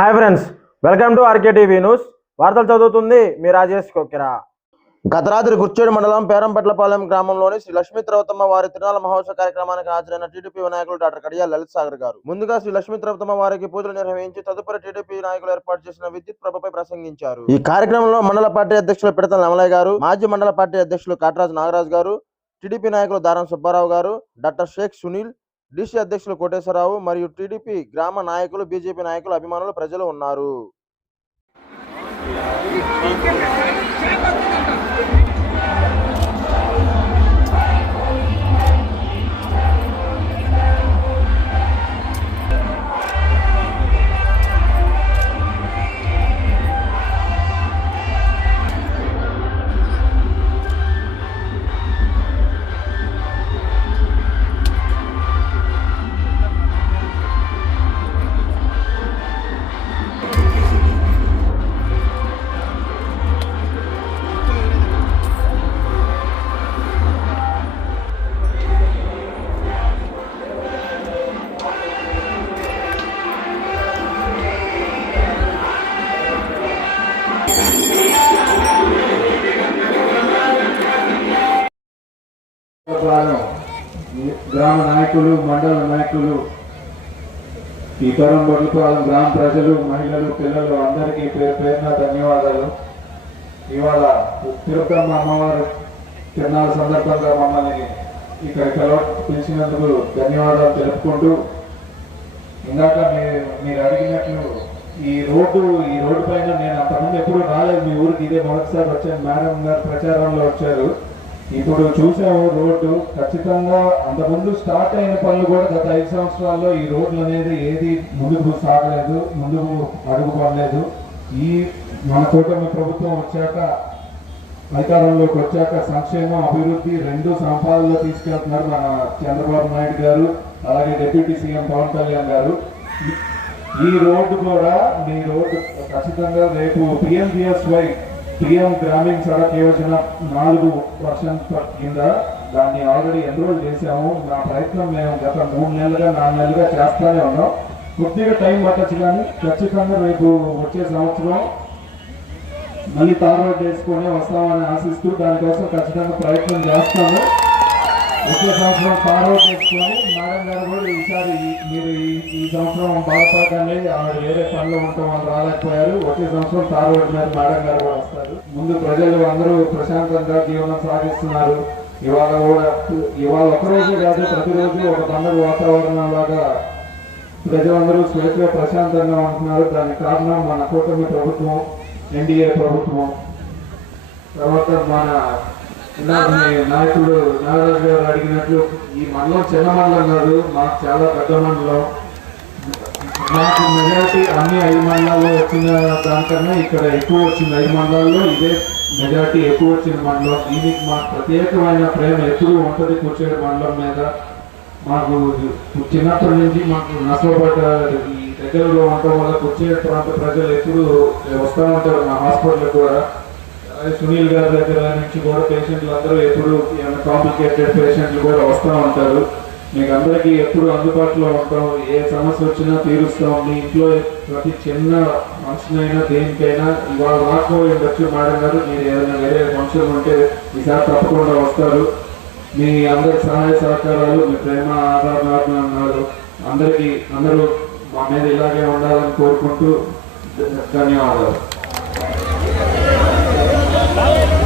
Hi friends welcome to RK TV news. వార్తలు చదువుతుంది మీ రాజేష్ కొక్కిరా గత రాత్రి గుర్చేడు మండలం పేరంపట్లపాలెం గ్రామంలోని శ్రీ లక్ష్మీ తిరువతమ్మ వారి తిరునాళ మహోత్సవ కార్యక్రమానికి హాజరైన టీడీపీ నాయకులు డాక్టర్ కడియా లలిత్ సాగర్ గారు. ముందుగా శ్రీ లక్ష్మీ తిరువతమ్మ వారికి పూజలు నిర్వహించి తదుపరి టీడీపీ నాయకులు ఏర్పాటు చేసిన విద్యుత్ ప్రభపై ప్రసంగించారు. ఈ కార్యక్రమంలో మండల పార్టీ అధ్యక్షులు పిడతల నమలయ్య గారు మాజీ మండల పార్టీ అధ్యక్షులు కాటరాజు నాగరాజు గారు టీడీపీ నాయకులు దారం సుబ్బారావు గారు డాక్టర్ షేక్ సునీల్ డీసీ అధ్యక్షులు కోటేశ్వరరావు మరియు టీడీపీ గ్రామ నాయకులు బీజేపీ నాయకులు అభిమానులు ప్రజలు ఉన్నారు. గ్రామ నాయకులు మండల నాయకులు ఈ తరం బొడ్లపాలెం గ్రామ ప్రజలు మహిళలు పిల్లలు అందరికీ పేరు పేరున ధన్యవాదాలు. ఇవాళ తిరుపతమ్మ అమ్మవారు తిరునాళ్ళ సందర్భంగా మమ్మల్ని ఇక్కడ కలవ పిలిచినందుకు ధన్యవాదాలు తెలుపుకుంటూ ఇందాక మీరు మీరు అడిగినట్లు ఈ రోడ్డు ఈ రోడ్డు పైన నేను అంతకుముందు ఎప్పుడు రాలేదు. మీ ఊరికి ఇదే మొదటిసారి వచ్చాను. మేడం గారు ప్రచారంలో వచ్చారు. ఇప్పుడు చూసాము రోడ్డు? ఖచ్చితంగా అంతకుముందు స్టార్ట్ అయిన పనులు కూడా గత ఐదు సంవత్సరాల్లో ఈ రోడ్లు అనేది ఏది ముందుకు సాగలేదు ముందుకు అడుగు పడలేదు. ఈ మన కూటమి ప్రభుత్వం వచ్చాక అధికారంలోకి వచ్చాక సంక్షేమం అభివృద్ధి రెండు సంపాదనలో తీసుకెళ్తున్నారు మన చంద్రబాబు నాయుడు గారు అలాగే డిప్యూటీ సీఎం పవన్ కళ్యాణ్ గారు. ఈ- ఈ రోడ్డు కూడా మీ రోడ్డు ఖచ్చితంగా రేపు పిఎంజిఎస్వై పిఎం గ్రామీణ సడక్ యోజన నాలుగు వర్షన్ కింద దాన్ని ఆల్రెడీ ఎన్రోల్ చేశాము. నా ప్రయత్నం మేము గత మూడు నెలలుగా నాలుగు నెలలుగా చేస్తూనే ఉన్నాం. కొద్దిగా టైం పట్టచ్చు కానీ ఖచ్చితంగా రేపు వచ్చే సంవత్సరం మళ్ళీ తార్ వేసుకొని వస్తామని ఆశిస్తూ దానికోసం ఖచ్చితంగా ప్రయత్నం చేస్తాము. వచ్చే సంవత్సరం తార్ చేసుకొని మేడం గారు కూడా ఈసారి మీరు ఈ- ఈ సంవత్సరం బాధపడకండి ఆవిడ వేరే పనిలో ఉండటం వాళ్ళు రాలేకపోయారు. వచ్చే సంవత్సరం తార్ రోడ్ మీద మేడం గారు కూడా వస్తారు. ముందు ప్రజలు అందరూ ప్రశాంతంగా జీవనం సాగిస్తున్నారు. ఇవాళ కూడా ఇవాళ ఒకరోజు కాదు ప్రతిరోజు ఒక పండుగ వాతావరణం లాగా ప్రజలందరూ స్వేచ్ఛగా ప్రశాంతంగా ఉంటున్నారు. దానికి కారణం మన కూటమి ప్రభుత్వం ఎన్డీఏ ప్రభుత్వం. తర్వాత మన నాయకుడు నాగరాజు గారు అడిగినట్లు ఈ మండలం చిన్న మండలం కాదు మాకు చాలా పెద్ద మండలం. మాకు మెజారిటీ అన్ని ఐదు మండలాల్లో వచ్చిన దానికన్నా ఇక్కడ ఎక్కువ వచ్చింది ఐదు మండలాల్లో ఇదే మెజారిటీ ఎక్కువ వచ్చిన మండలం. దీనికి మాకు ప్రత్యేకమైన ప్రేమ ఎప్పుడూ ఉంటుంది కూర్చోడు మండలం మీద. మాకు చిన్నప్పటి నుంచి మాకు నష్టపడ్డ ఈ దగ్గరలో ఉండటం వల్ల వచ్చే ప్రాంత ప్రజలు ఎప్పుడు వస్తూ ఉంటారు మా హాస్పిటల్ కూడా. సునీల్ గారి దగ్గర నుంచి కూడా పేషెంట్లు అందరూ ఎప్పుడు ఏమైనా కాంప్లికేటెడ్ పేషెంట్లు కూడా వస్తూ ఉంటారు. మీకు అందరికీ ఎప్పుడు అందుబాటులో ఉంటాం. ఏ సమస్య వచ్చినా తీరుస్తాం. మీ ఇంట్లో ప్రతి చిన్న మనిషినైనా దేనికైనా ఇవాళ రాకపోయి ఉండొచ్చు. మేడం గారు మీరు ఏదైనా వేరే మనుషులు ఉంటే ఈసారి తప్పకుండా వస్తారు. మీ అందరి సహాయ సహకారాలు మీ ప్రేమ ఆదరణాలు అందరికీ అందరూ మా మీద ఇలాగే ఉండాలని కోరుకుంటూ ధన్యవాదాలు. Valeu!